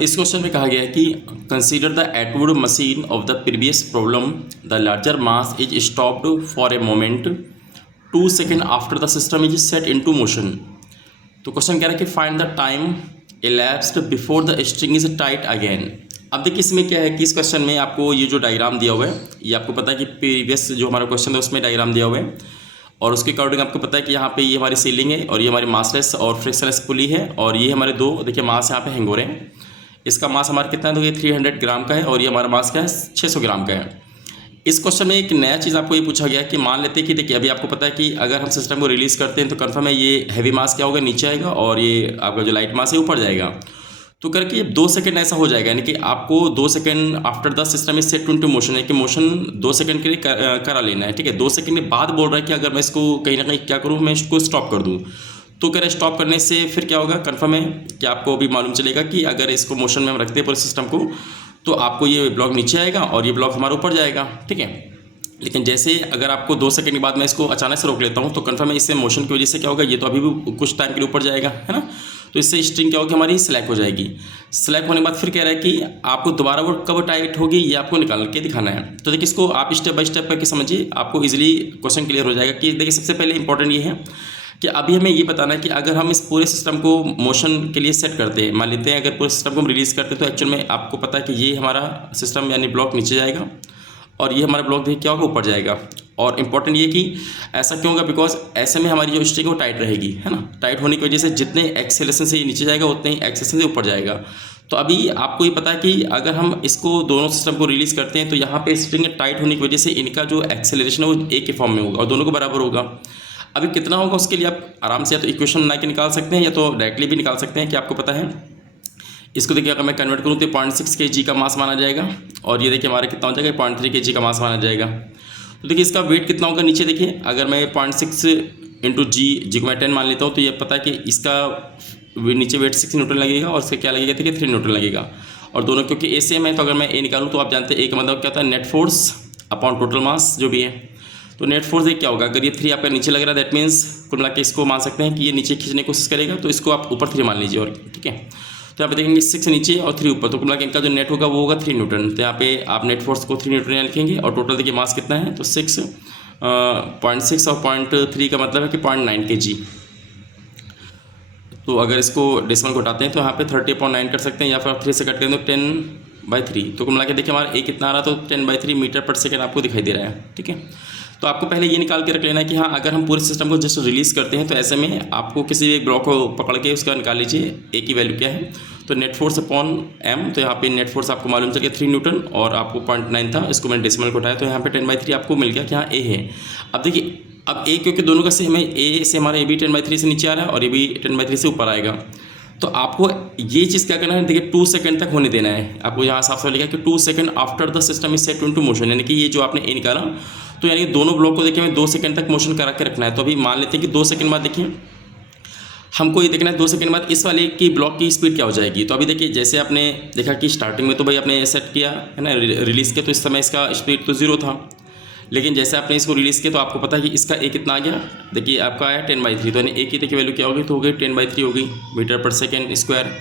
इस क्वेश्चन में कहा गया है कि consider the Atwood machine of the previous problem, the larger mass is stopped for a moment 2 second after the system is set into motion. तो question कह रहा है कि find the time elapsed before the string is tight again. अब देखिए इसमें क्या है कि इस क्वेश्चन में आपको ये जो डायग्राम दिया हुआ है, ये आपको पता है कि प्रीवियस जो हमारा क्वेश्चन है उसमें डायग्राम दिया हुआ है, और उसके अकॉर्डिंग आपको पता है कि यहाँ पे ये हमारी सीलिंग है और ये हमारी मासलेस और फ्रिक्शनलेस पुली है, और ये हमारे दो देखिए मास यहाँ पे हैंग हो रहे हैं। इसका मास हमारा कितना है, तो ये 300 ग्राम का है, और ये हमारा मास क्या है 600 ग्राम का है। इस क्वेश्चन में एक नया चीज़ आपको ये पूछा गया कि मान लेते हैं कि देखिए अभी आपको पता है कि अगर हम सिस्टम को रिलीज़ करते हैं तो कंफर्म है ये हैवी मास क्या होगा, नीचे आएगा, और ये आपका जो लाइट मास है ऊपर जाएगा। तो करके 2 सेकंड ऐसा हो जाएगा, यानी कि आपको 2 second after the system is set to motion है कि मोशन 2 सेकंड के लिए करा लेना है। ठीक है, 2 सेकंड के बाद बोल रहा है कि अगर मैं इसको कहीं ना कहीं क्या करूँ, मैं इसको स्टॉप कर दूँ। तो कह रहे स्टॉप करने से फिर क्या होगा, कंफर्म है कि आपको अभी मालूम चलेगा कि अगर इसको मोशन में हम रखते हैं पूरे सिस्टम को, तो आपको ये ब्लॉक नीचे आएगा और ये ब्लॉक हमारा ऊपर जाएगा। ठीक है, लेकिन जैसे अगर आपको 2 सेकंड के बाद मैं इसको अचानक से रोक लेता हूँ तो कंफर्म है इससे मोशन की वजह से क्या होगा, ये तो अभी भी कुछ टाइम के लिए ऊपर जाएगा, है ना। तो इससे स्ट्रिंग क्या होगी, हमारी स्लैक हो जाएगी। स्लैक होने के बाद फिर कह रहा है कि आपको दोबारा वो कब टाइट होगी ये आपको निकाल के दिखाना है। तो देखिए इसको आप स्टेप बाय स्टेप करके समझिए, आपको इजीली क्वेश्चन क्लियर हो जाएगा। कि देखिए सबसे पहले इंपॉर्टेंट ये है कि अभी हमें ये बताना है कि अगर हम इस पूरे सिस्टम को मोशन के लिए सेट करते हैं, मान लेते हैं अगर पूरे सिस्टम को हम रिलीज़ करते हैं, तो एक्चुअल में आपको पता है कि ये हमारा सिस्टम यानी ब्लॉक नीचे जाएगा और ये हमारा ब्लॉक देखिए क्या होगा, ऊपर जाएगा। और इम्पॉर्टेंट ये कि ऐसा क्यों होगा, बिकॉज ऐसे में हमारी जो स्ट्रिंग है वो टाइट रहेगी, है ना। टाइट होने की वजह से जितने एक्सेलेरेशन से ये नीचे जाएगा उतने ही एक्सेलेरेशन से ऊपर जाएगा। तो अभी आपको ये पता है कि अगर हम इसको दोनों सिस्टम को रिलीज़ करते हैं तो यहाँ पे स्ट्रिंग टाइट होने की वजह से इनका जो एक्सेलरेशन है वो एक के फॉर्म में होगा और दोनों को बराबर होगा। अभी कितना होगा उसके लिए आप आराम से या तो इक्वेशन बना के निकाल सकते हैं या तो डायरेक्टली भी निकाल सकते हैं कि आपको पता है। इसको देखिए अगर मैं कन्वर्ट करूँ तो 0.6 kg का मास माना जाएगा, और ये देखिए हमारा कितना हो जाएगा 0.3 kg का मास माना जाएगा। तो देखिए इसका वेट कितना होगा नीचे, देखिए अगर मैं 0.6 इंटू जी को मैं 10 मान लेता हूँ तो ये पता है कि इसका नीचे वेट 6 न्यूटन लगेगा और इसका क्या लगेगा, देखिए 3 न्यूटन लगेगा। और दोनों क्योंकि ए सेम है तो अगर मैं ए निकालूँ तो आप जानते हैं ए का मतलब क्या होता है, net force upon total mass जो भी है। तो नेट फोर्स एक क्या होगा, अगर ये 3 आपका नीचे लग रहा है दैट मीन्स कुल मिला के इसको मान सकते हैं कि ये नीचे खींचने की कोशिश करेगा, तो इसको आप ऊपर 3 मान लीजिए। और ठीक है, तो यहाँ पे देखेंगे 6 नीचे और 3 ऊपर, तो कुल मिला के इनका जो नेट होगा वो होगा 3 न्यूटन। तो यहाँ पे आप नेट फोर्स को 3 न्यूटन यहाँ लिखेंगे और टोटल देखिए मास कितना है, तो 0.6 और 0.3 का मतलब है कि 0.9 kg। तो अगर इसको डेसिमल को हटाते हैं तो यहाँ पे 30/9 कर सकते हैं, या फिर 3 से कट करें तो 10/3। तो कुल मिला के देखिए हमारा ए कितना आ रहा, तो 10/3 मीटर पर सेकेंड आपको दिखाई दे रहा है। ठीक है, तो आपको पहले ये निकाल के रख लेना है कि हाँ अगर हम पूरे सिस्टम को जस्ट रिलीज़ करते हैं तो ऐसे में आपको किसी भी एक ब्लॉक को पकड़ के उसका निकाल लीजिए ए की वैल्यू क्या है, तो नेट फोर्स अपॉन एम। तो यहाँ पे नेट फोर्स आपको मालूम चल गया 3 न्यूटन और आपको 0.9 था, इसको मैंने डेसिमल को उठाया तो यहाँ पे 10/3 आपको मिल गया कि हाँ ए है। अब देखिए अब ए क्योंकि दोनों का सेम है, ए से हमारा ए भी 10/3 से नीचे आ रहा है और ये भी 10/3 से ऊपर आएगा। तो आपको ये चीज़ क्या करना है, देखिए 2 सेकंड तक होने देना है। आपको यहाँ साफ साफ लिखा कि 2 second after the system is set into motion, यानी कि ये जो आपने ए निकाला तो यानी दोनों ब्लॉक को देखिए हमें 2 सेकंड तक मोशन करा के रखना है। तो अभी मान लेते हैं कि 2 सेकंड बाद देखिए हमको ये देखना है 2 सेकंड बाद इस वाले की ब्लॉक की स्पीड क्या हो जाएगी। तो अभी देखिए जैसे आपने देखा कि स्टार्टिंग में तो भाई आपने सेट किया है ना, रिलीज़ किया तो इस समय इसका स्पीड तो 0 था, लेकिन जैसे आपने इसको रिलीज़ किया तो आपको पता है कि इसका ए कितना आ गया, देखिए आपका आया 10/3। तो यानी ए की देखिए वैल्यू क्या होगी, तो हो गई 10/3 होगी मीटर पर सेकेंड स्क्वायर,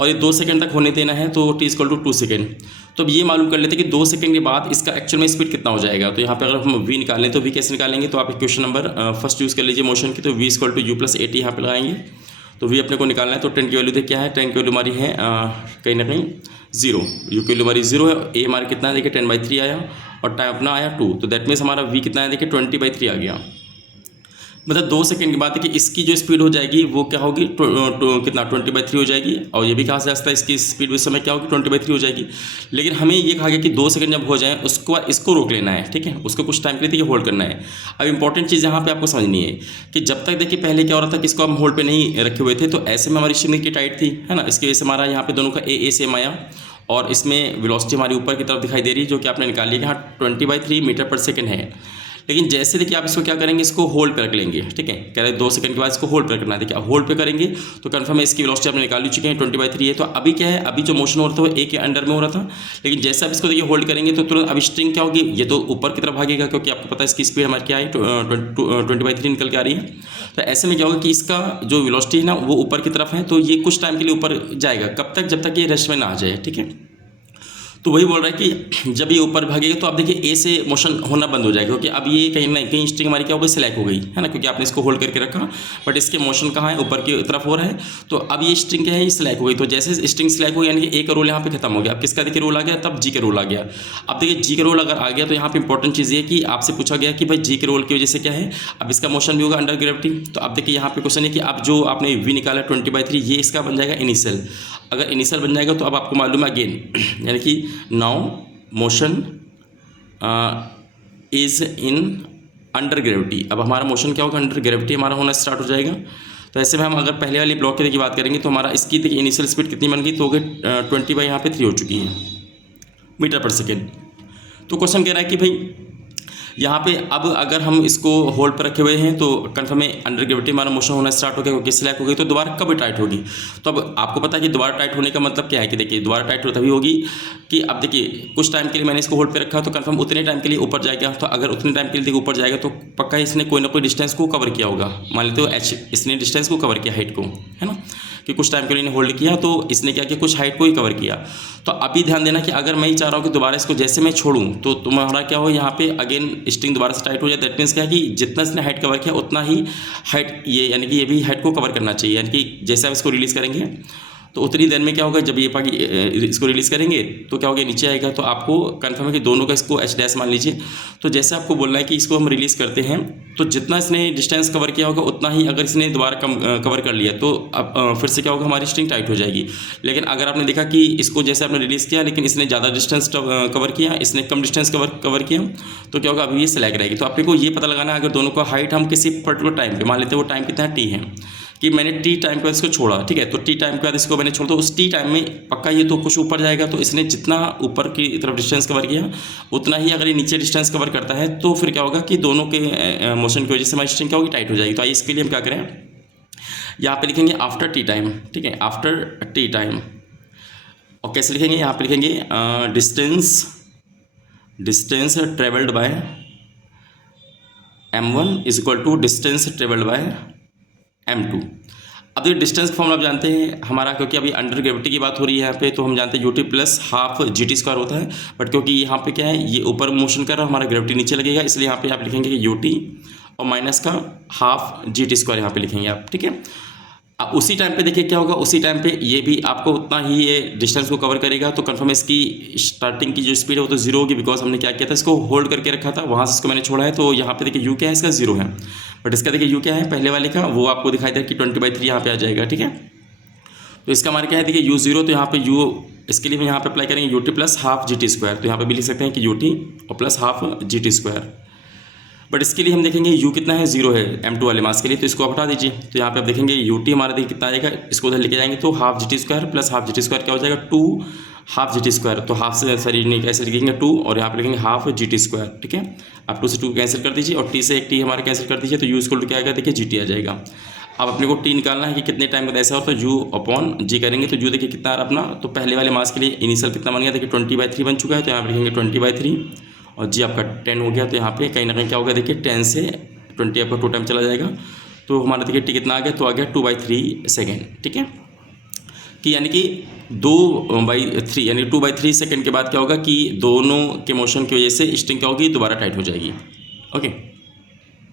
और ये 2 सेकंड तक होने देना है तो t = 2 सेकंड। तो अब ये मालूम कर लेते हैं कि 2 सेकंड के बाद इसका एक्चुअल में स्पीड कितना हो जाएगा। तो यहाँ पे अगर हम v निकालें तो v कैसे निकालेंगे, तो आप इक्वेशन नंबर फर्स्ट यूज़ कर लीजिए मोशन की, तो v = u + 8 यहाँ पे लगाएंगे। तो v अपने को निकालना है, तो 10 की वैल्यू देखिए क्या है, 10 की वैल्यू हमारी है कहीं ना कहीं 0, u की वैल्यू हमारी 0 है, a हमारा कितना है देखिए 10/3 आया और टाइम अपना आया 2, तो दैट मीन्स हमारा v कितना है देखिए 20/3 आ गया। मतलब 2 सेकंड के बाद देखिए इसकी जो स्पीड हो जाएगी वो क्या होगी, कितना 20/3 हो जाएगी। और ये भी कहा जा सकता है इसकी स्पीड उस समय क्या होगी 20/3 हो जाएगी। लेकिन हमें ये कहा गया कि 2 सेकंड जब हो जाए उसको इसको रोक लेना है, ठीक है, उसको कुछ टाइम के लिए होल्ड करना है। अब इंपॉर्टेंट चीज़ यहाँ पे आपको समझनी है कि जब तक देखिए पहले क्या हो रहा था कि इसको हम होल्ड पर नहीं रखे हुए थे, तो ऐसे में हमारी स्ट्रिंग की टाइट थी, है ना, इसकी वजह से हमारा यहाँ पे दोनों का ए सेम आया और इसमें वेलोसिटी हमारी ऊपर की तरफ दिखाई दे रही है जो कि आपने निकाल लिया कि हाँ 20/3 मीटर पर सेकेंड है। लेकिन जैसे देखिए आप इसको क्या करेंगे, इसको होल्ड पे रख लेंगे, ठीक है, कह रहे 2 सेकंड के बाद इसको होल्ड पे रखना है। देखिए आप होल्ड पे करेंगे तो कंफर्म है इसकी वेलोसिटी आपने निकाल ही चुके हैं 20/3 है। तो अभी क्या है, अभी जो मोशन हो रहा था वो ए के अंडर में हो रहा था, लेकिन जैसे आप इसको देखिए होल्ड करेंगे तो तुरंत अभी स्ट्रिंग क्या होगी, ये तो ऊपर की तरफ भागेगा क्योंकि आपको पता है इसकी स्पीड हमारी क्या है 20/3 निकल के आ रही है। तो ऐसे में क्या होगा कि इसका जो वेलोसिटी है ना वो ऊपर की तरफ है, तो ये कुछ टाइम के लिए ऊपर जाएगा, कब तक, जब तक ये रेस्ट में ना आ जाए, ठीक है। तो वही बोल रहा है कि जब ये ऊपर भागेगा तो आप देखिए ए से मोशन होना बंद हो जाएगा, क्योंकि अब ये कहीं ना कहीं स्ट्रिंग हमारी क्या हो गई, सिलेक्ट हो गई है ना, क्योंकि आपने इसको होल्ड करके रखा, बट इसके मोशन कहाँ है, ऊपर की तरफ हो रहा है। तो अब ये स्ट्रिंग क्या है, ये सिलेक्ट हो गई। तो जैसे स्ट्रिंग सिलेक्ट हो गई यानी कि ए का रोल यहाँ पे खत्म हो गया। अब किसका देखिए रोल आ गया, तब जी का रोल आ गया। अब देखिए जी का रोल अगर आ गया तो यहाँ पे इंपॉर्टेंट चीज़ ये कि आपसे पूछा गया कि भाई जी के रोल की वजह से क्या है, अब इसका मोशन भी होगा अंडर ग्रेविटी। तो अब देखिए यहाँ पे क्वेश्चन है कि अब जो आपने वी निकाला 20/3 ये इसका बन जाएगा इनिशियल। अगर इनिशियल बन जाएगा तो अब आपको मालूम है अगेन यानी कि now motion is in under gravity. अब हमारा मोशन क्या होगा, अंडर ग्रेविटी हमारा होना स्टार्ट हो जाएगा। तो ऐसे में हम अगर पहले वाली ब्लॉक की बात करेंगे तो हमारा इसकी देखिए इनिशियल स्पीड कितनी बन गई, तो हो गई 20/3 हो चुकी है मीटर पर सेकेंड। तो क्वेश्चन कह रहा है कि भाई यहाँ पे अब अगर हम इसको होल्ड पर रखे हुए हैं तो कन्फर्म है अंडर ग्रेविटी हमारा मोशन होना स्टार्ट हो गया, क्योंकि स्लैक हो गई तो दोबारा कब टाइट होगी। तो अब आपको पता है कि दोबारा टाइट होने का मतलब क्या है कि देखिए दोबारा टाइट तभी होगी कि अब देखिए कुछ टाइम के लिए मैंने इसको होल्ड पे रखा तो कन्फर्म उतने टाइम के लिए ऊपर जाएगा। तो अगर उतने टाइम के लिए ऊपर जाएगा तो पक्का इसने कोई ना कोई डिस्टेंस को कवर किया होगा। मान लेते हो इसने डिस्टेंस को कवर किया, हाइट को, है ना, कि कुछ टाइम के लिए होल्ड किया तो इसने क्या किया, कुछ हाइट को ही कवर किया। तो अभी ध्यान देना कि अगर मैं ही चाह रहा हूँ कि दोबारा इसको जैसे मैं छोड़ूं तो तुम्हारा क्या हो, यहाँ पे अगेन स्ट्रिंग दोबारा से टाइट हो जाए। दैट मीन्स क्या है कि जितना इसने हाइट कवर किया उतना ही हाइट ये यानी कि ये भी हाइट को कवर करना चाहिए। यानी कि जैसे आप इसको रिलीज़ करेंगे तो उतनी देर में क्या होगा, जब ये इसको रिलीज़ करेंगे तो क्या होगा, नीचे आएगा। तो आपको कंफर्म है कि दोनों का इसको एच डैश मान लीजिए। तो जैसे आपको बोलना है कि इसको हम रिलीज़ करते हैं तो जितना इसने डिस्टेंस कवर किया होगा उतना ही अगर इसने दोबारा कवर कर लिया तो अब फिर से क्या होगा, हमारी स्ट्रिंग टाइट हो जाएगी। लेकिन अगर आपने देखा कि इसको जैसे आपने रिलीज़ किया लेकिन इसने ज़्यादा डिस्टेंस कवर किया, इसने कम डिस्टेंस कवर किया, तो क्या होगा, अभी ये स्लैग रहेगी। तो आपको ये पता लगाना है अगर दोनों का हाइट हम किसी पर्टिकुलर टाइम पे, मान लेते हैं वो टाइम कितना टी है कि मैंने टी टाइम के बाद इसको छोड़ा, ठीक है, तो टी टाइम के बाद इसको मैंने छोड़ा तो उस टी टाइम में पक्का ये तो कुछ ऊपर जाएगा। तो इसने जितना ऊपर की तरफ डिस्टेंस कवर किया उतना ही अगर ये नीचे डिस्टेंस कवर करता है तो फिर क्या होगा कि दोनों के मोशन की वजह से हमारी स्ट्रिंग क्या होगी, टाइट हो जाएगी। तो आइए इसके लिए हम क्या करें, यहाँ पे लिखेंगे आफ्टर टी टाइम, ठीक है, आफ्टर टी टाइम। और कैसे लिखेंगे, यहाँ पे लिखेंगे distance travelled by m1 is equal to distance travelled by m2। अब ये डिस्टेंस का फॉर्मूला आप जानते हैं हमारा, क्योंकि अभी अंडर ग्रेविटी की बात हो रही है यहाँ पे, तो हम जानते हैं ut प्लस हाफ GT² होता है। बट क्योंकि यहाँ पे क्या है, ये ऊपर मोशन कर रहा है, हमारा ग्रेविटी नीचे लगेगा, इसलिए यहाँ पे आप लिखेंगे कि ut और माइनस का हाफ GT² यहाँ पे लिखेंगे आप, ठीक है। अब उसी टाइम पे देखिए क्या होगा, उसी टाइम पे ये भी आपको उतना ही ये डिस्टेंस को कवर करेगा। तो कन्फर्म इसकी स्टार्टिंग की जो स्पीड है वो तो जीरो होगी, बिकॉज हमने क्या किया था, इसको होल्ड करके रखा था, वहाँ से इसको मैंने छोड़ा है। तो यहाँ पे देखिए यू क्या है, इसका जीरो है, बट इसका देखिए यू क्या है पहले वाले का, वो आपको दिखाई दे कि 20/3 यहाँ पे आ जाएगा, ठीक है। तो इसका हमारे क्या है, देखिए u0, तो यहाँ पे u इसके लिए हम यहाँ पे अप्लाई करेंगे ut प्लस हाफ GT²। तो यहाँ पे भी लिख सकते हैं कि ut और प्लस हाफ GT²। बट इसके लिए हम देखेंगे u कितना है, जीरो है m2 वाले मास के लिए, तो इसको आप हटा दीजिए। तो यहाँ पे आप देखेंगे ut हमारा देखिए कितना आएगा, इसको उधर लेके जाएंगे तो half GT² plus half GT² क्या हो जाएगा, 2 हाफ GT²। तो हाफ से सॉरी नहीं कैसे लिखेंगे 2 और यहाँ पे लिखेंगे हाफ GT², ठीक है। आप 2 से 2 कैंसिल कर दीजिए और t से एक t हमारे कैंसिल कर दीजिए, तो u इक्वल टू क्या आएगा, देखिए gt आ जाएगा। अब अपने को t निकालना है कि कितने टाइम का ऐसा हो, तो u अपॉन g करेंगे। तो u देखिए कितना आ रहा अपना, तो पहले वाले मास के लिए इनिशियल कितना बन गया, देखिए 20/3 बन चुका है, तो यहाँ पे लिखेंगे 20/3 और g आपका 10 हो गया। तो यहाँ पे कहीं ना कहीं क्या होगा, देखिए 10 से 20 आपका 2 टाइम चला जाएगा। तो हमारा देखिए t कितना आ गया, तो आ गया 2/3 सेकेंड, ठीक है। कि यानी कि 2/3 यानी 2/3 सेकेंड के बाद क्या होगा कि दोनों के मोशन की वजह से स्ट्रिंग क्या होगी, दोबारा टाइट हो जाएगी, ओके।